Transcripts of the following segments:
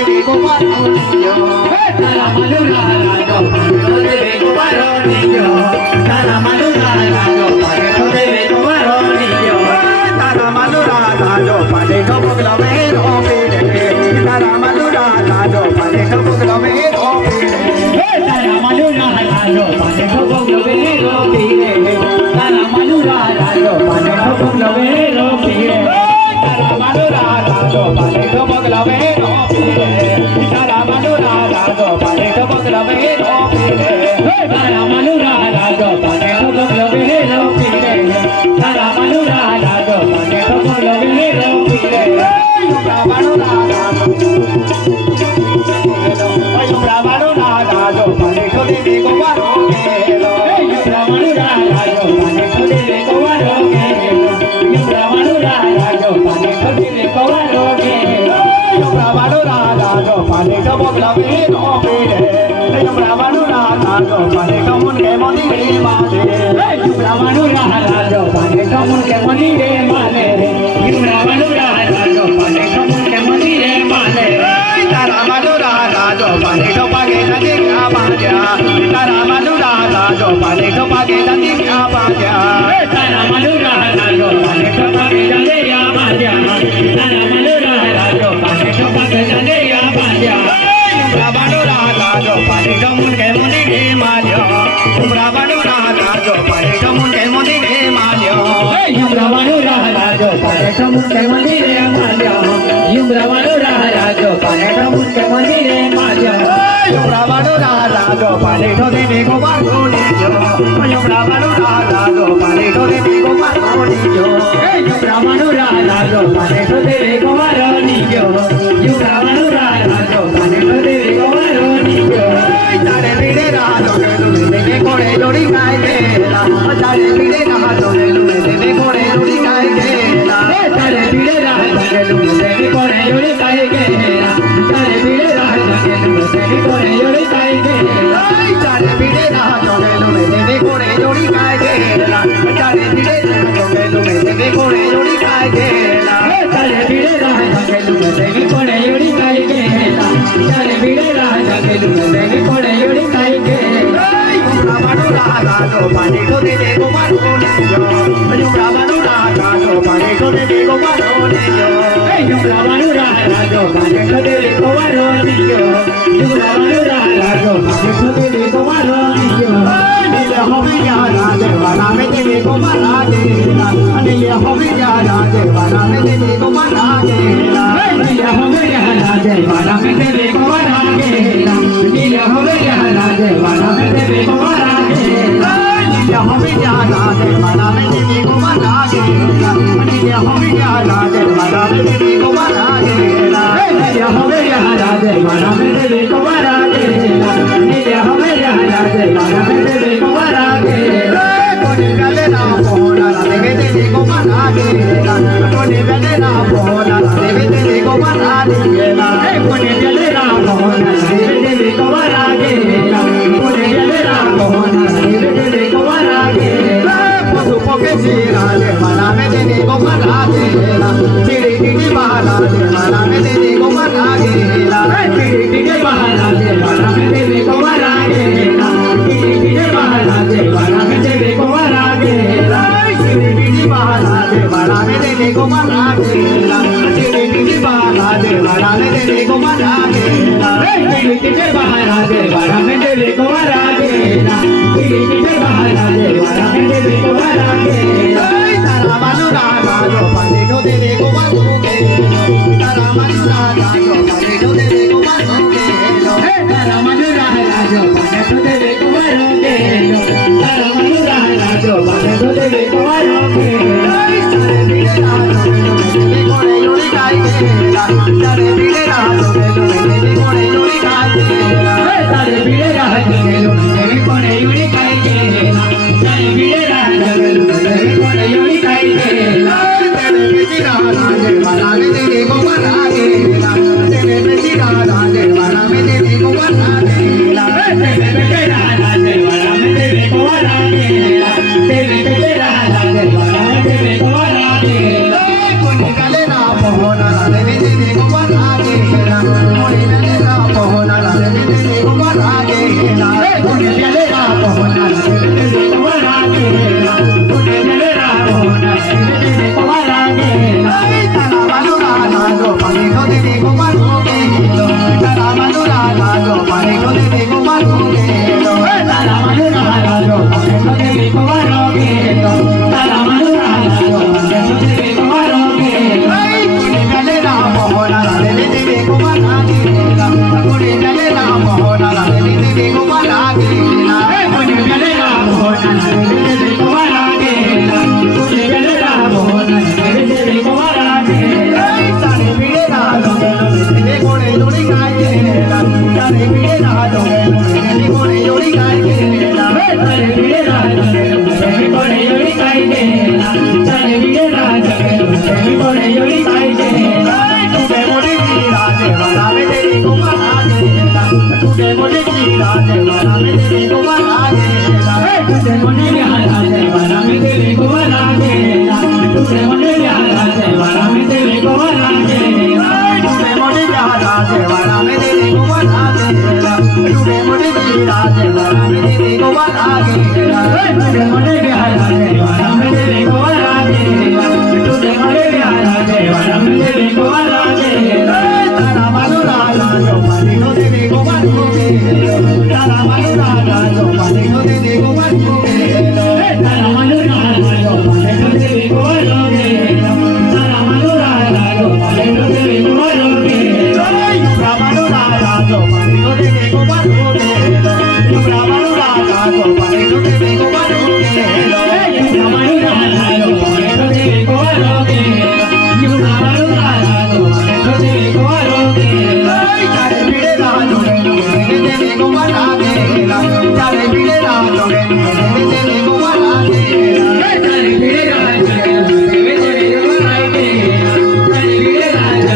devi comaronillo. Tara malura rajo paneto devi comaronillo. Tara malura rajo paneto devi comaronillo. Tara malura rajo paneto boglamero pide. Tara malura rajo paneto boglamero pide. Tara malura rajo paneto boglamero pide. Tara malura rajo paneto boglamero pide. Tara malura rajo paneto boglamero pide. Tara malura rajo paneto boglamero pide. Tara malura rajo paneto boglamero pide. Tara malura rajo paneto boglamero pide. Malura rajo malura rajo paneto devi comaronillo. Malura rajo paneto devi comaronillo. Malura rajo paneto devi comaronillo. Malura rajo paneto boglamero pide. Malura rajo paneto munke mondire male. Malura rajo paneto munke mondire male. Malura rajo paneto munke mondire male. Tara malura rajo paneto page dadi abaja. Tara malura rajo paneto page dadi abaja. Tara malura rajo paneto page dadi abaja. Tara malura rajo paneto page dadi abaja. Malura rajo paneto munke mondire male. Malura rajo paneto munke mondire male. Malura rajo paneto munke mondire male. Malura rajo paneto munke mondire male. Malura rajo paneto devi comaronillo. Malura rajo paneto devi comaronillo. Malura rajo paneto devi comaronillo. Malura rajo paneto devi comaronillo. Tare pide rajo deve kore lori kai dela. Tare pide rajo deve kore lori kai dela. Tare pide rajo deve kore lori kai dela. Tare pide rajo deve kore lori kai dela. Tare pide rajo deve kore lori kai dela. Tare pide rajo deve kore lori kai dela. Tare pide rajo deve kore lori kai dela. Tare pide rajo deve kore lori kai dela. Malura rajo paneto devi comaronillo. Malura rajo paneto devi comaronillo. Malura rajo paneto devi comaronillo. Malura rajo paneto devi comaronillo. Nile hobiya raje vana me devi comaronillo. Nile hobiya raje vana me devi comaronillo. Nile hobiya raje vana me devi comaronillo. Nile hobiya raje vana me devi comaronillo. Nile hobiya raje vana me devi comaronillo. Nile hobiya raje vana me devi comaronillo. Nile hobiya raje vana me devi comaronillo. Nile hobiya raje vana me devi comaronillo. Kone vele na pona la deve devi comaronillo. Kone vele na pona la deve devi comaronillo. Kone vele na pona la deve devi comaronillo. Kone vele na pona la deve devi comaronillo. Posu poke sira le mana me devi comaronillo. Chiri chiri bala le mana me devi comaronillo. Chiri chiri bala le mana me devi comaronillo. Chiri chiri bala le mana me devi comaronillo. Chiri chiri bala le mana me devi comaronillo. Chiri chiri bala le mana me devi comaronillo. Chiri chiri bala le mana me devi comaronillo. Chiri chiri bala le mana me devi comaronillo. Tara malura rajo paneto devi comaronillo. Tara malura rajo paneto devi comaronillo. Tara malura rajo paneto devi comaronillo. Tara malura rajo paneto devi comaronillo. Tare pide rajo devi kore lori kai dela. Tare pide rajo devi kore lori kai dela. Tare pide rajo devi kore lori kai dela. Tare pide rajo devi kore lori kai dela. Tare pide rajo vana me devi comaronillo. Tare pide rajo vana me devi comaronillo. Tare pide rajo vana me devi comaronillo. Tare pide rajo vana me devi comaronillo. Kone vele na pona la deve devi comaronillo. દેવી કુમાર મુકેલો તારા મનુરા રાજો પાને તો દેવી કુમાર મુકેલો તારા મનુરા રાજો પાને તો દેવી કુમાર મુકેલો કુડી ગલે રામ મોહના દેવી કુમાર મુકેલા કુડી ગલે રામ મોહના દેવી કુમાર મુકેલા કુડી ગલે રામ મોહના દેવી કુમાર મુકેલા કુડી ગલે રામ મોહના દેવી કુમાર મુકેલા સારે પીડે રાજો દેવી કોણે જોડી ગાયેલા સારે પીડે રાજો દેવી કોણે જોડી ગાયેલા સારે પીડે રાજો દેવી કોણે જોડી ગાયેલા સારે પીડે રાજો દેવી કોણે જોડી ગાયેલા તુમે મોડી જી રાજે વરાવે દેવી કુમાર મુકેલા તુમે મોડી જી રાજે વરાવે દેવી કુમાર મુકેલા તુમે મોડી રાજે વરાવે દેવી કુમાર મુકેલા તુમે મોડી રાજે વરાવે દેવી કુમાર મુકેલા તુમે મોડી રાજે વરાવે દેવી કુમાર મુકેલા તુમે મોડી રાજે વરાવે દેવી કુમાર મુકેલા તુમે મોડી રાજે વરાવે દેવી કુમાર મુકેલા તુમે મોડી રાજે વરાવે દેવી કુમાર મુકેલા તારા મનુરા રાજો પાને તો દેવી કુમાર મુકેલો તારા મનુરા રાજો પાને તો દેવી કુમાર મુકેલો તારા મનુરા રાજો પાને તો દેવી કુમાર મુકેલો તારા મનુરા રાજો પાને તો દેવી કુમાર મુકેલો તારા મનુરા રાજો પાને તો દેવી કુમાર મુકેલો તારા મનુરા રાજો પાને તો દેવી કુમાર મુકેલો તારા મનુરા રાજો પાને તો દેવી કુમાર મુકેલો તારા મનુરા રાજો પાને તો દેવી કુમાર મુકેલો તારે પીડે રાજો દેવી કુમાર મુકેલા તારે પીડે રાજો દેવી કુમાર મુકેલા તારે પીડે રાજો દેવી કુમાર મુકેલા તારે પીડે રાજો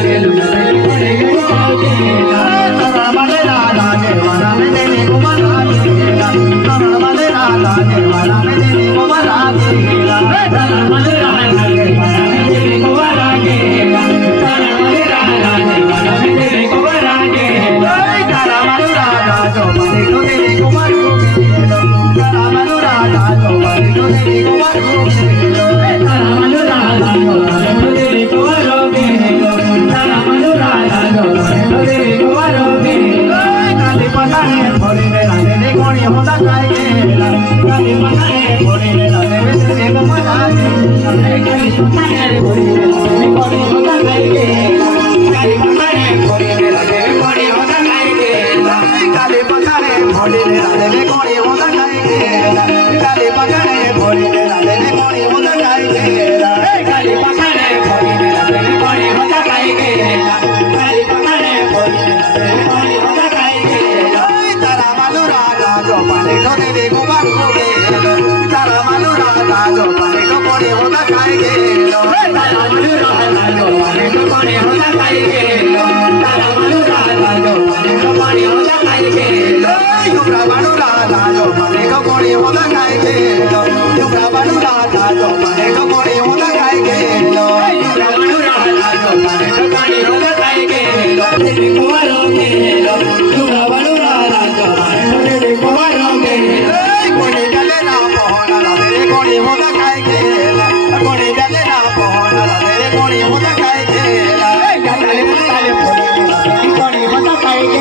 દેવી કુમાર મુકેલા તારા મને રાજા દેવાના મે દેવી કુમાર મુકેલા તારા મને રાજા દેવાના મે દેવી કુમાર મુકેલા તારા મને રાજા દેવાના મે દેવી કુમાર મુકેલા તારા મને રાજા દેવાના મે દેવી કુમાર મુકેલા તારા મનુરા રાજો પાને તો દેવી કુમાર મુકેલો તારા મનુરા રાજો પાને તો દેવી કુમાર મુકેલો તારા મનુરા રાજો પાને તો દેવી કુમાર મુકેલો તારા મનુરા રાજો પાને તો દેવી કુમાર મુકેલો કાલી પતાને ભરીને રાધે ને કોણી હોતા કાઈ ગેલા કાલી પતાને ભરીને રાધે ને કુમાર મુકેલા કાલી પતાને ભરીને રાધે ને કોણી હોતા કાઈ ગેલા કાલી પતાને ભરીને રાધે ને કોણી હોતા કાઈ ગેલા કાલે પકાને ભોળીને રાધે ને કોણી હોતા કાઈ ગેલા કાલે પકાને ભોળીને રાધે ને કોણી હોતા કાઈ ગેલા કાલે પકાને ભોળીને રાધે ને કોણી હોતા કાઈ ગેલા કાલે પકાને ભોળીને રાધે ને કોણી હોતા કાઈ ગેલા તારા મનુરા રાજો પાને તો દેવી કુમાર મુકેલો તારા મનુરા રાજો પાને તો કોણી હોતા કાઈ ગેલો તારા મનુરા રાજો પાને તો કોણી હોતા કાઈ ગેલો તારા મનુરા રાજો પાને તો કોણી હોતા કાઈ ગેલો યુગરા મનુરા રાજો પાને તો કોણી હોતા કાઈ ગેલો યુગરા મનુરા રાજો પાને તો કોણી હોતા કાઈ ગેલો યુગરા મનુરા રાજો પાને તો કોણી હોતા કાઈ ગેલો દેવી કુમાર મુકેલો યુગરા મનુરા રાજો પાને તો દેવી કુમાર મુકેલો કોણી ગલે રામ મોહના દેવી કોણી હોતા કાઈ ગેલા કોણી ગલે રામ મોહના દેવી કોણી હોતા કાઈ ગેલા તાલે પતાલે ભોળીને રાધે કોણી હોતા કાઈ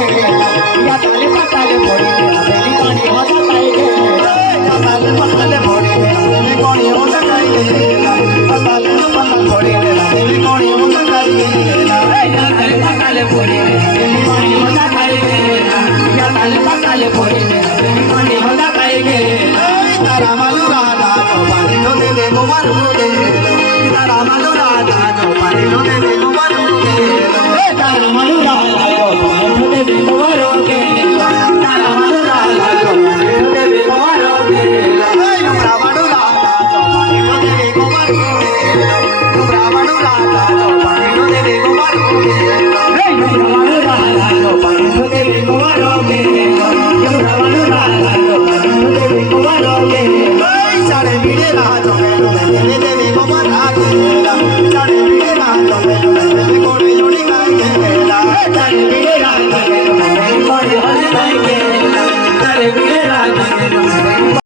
ગેલા તાલે પતાલે ભોળીને રાધે કોણી હોતા કાઈ ગેલા તાલે પતાલે ભોળીને રાધે કોણી હોતા કાઈ ગેલા તાલે પતાલે ભોળીને રાધે કોણી હોતા કાઈ ગેલા તાલે પતાલે ભોળીને રાધે કોણી હોતા કાઈ ગેલા તાલે પતાલે ભોળીને રાધે કોણી હોતા કાઈ ગેલા તારા મનુરા રાજો પાને તો દેવી કુમાર મુકેલો તારા મનુરા રાજો પાને તો દેવી કુમાર મુકેલો તારા મનુરા રાજો પાને તો દેવી કુમાર મુકેલો તારા મનુરા રાજો પાને તો દેવી કુમાર મુકેલો યુગરા મનુરા રાજો પાને તો દેવી કુમાર મુકેલો યુગરા મનુરા રાજો પાને તો દેવી કુમાર મુકેલો યુગરા મનુરા રાજો પાને તો દેવી કુમાર મુકેલો યુગરા મનુરા રાજો પાને તો દેવી કુમાર મુકેલો સારે પીડે રાજો દેવી કુમાર મુકેલા સારે પીડે રાજો દેવી કોણે જોડી ગાયેલા સારે પીડે રાજો દેવી કોણે જોડી ગાયેલા સારે પીડે રાજો